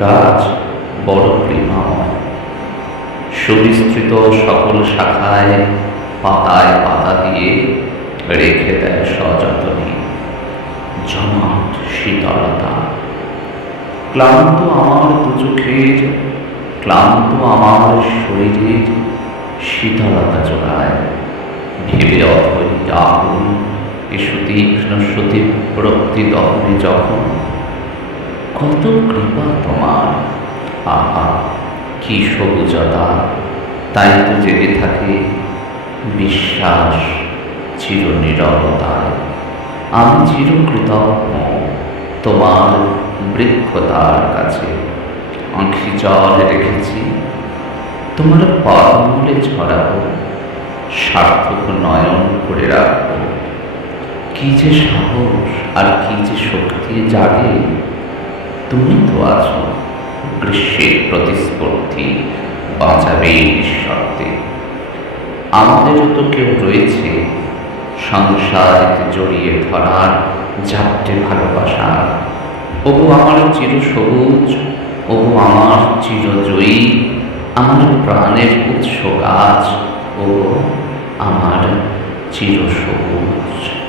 গাছ বড় প্রেমময়, সুবিস্তৃত সকল শাখায় পাতায় পাতা দিয়ে রেখে দেয় সযত্নে জমাট শীতলতা। ক্লান্ত আমার দু চোখের, ক্লান্ত আমার শরীরের শীতলতা জোড়ায় ভেবে অথই আগুন এ সুতীক্ষ্ণ সুতীব্রক্তি দহনে যখন। কত কৃপা তোমার, আহা কি সবুজতা! তাই তো জেগে থাকে বিশ্বাস চিরনীরবতায়। আমি চিরকৃতজ্ঞ তোমার বৃক্ষতার কাছে। আঁখি জল রেখেছি তোমার পাদমূলে ছড়াবো, সার্থক নয়ন করে রাখবো। কি যে সাহস আর কি যে শক্তি জাগে! তুমি তো আছো গ্রীষ্মের প্রতিস্পর্ধী, বাঁচাবে নিঃশর্তে। আমাদেরও তো কেউ রয়েছে সংসারিতে জড়িয়ে ধরার যাত্রে ভালোবাসার। ওগো আমার চির সবুজ, ওগো আমার চিরজয়ী, আমার প্রাণের উৎস গাছ, ওগো আমার চির সবুজ।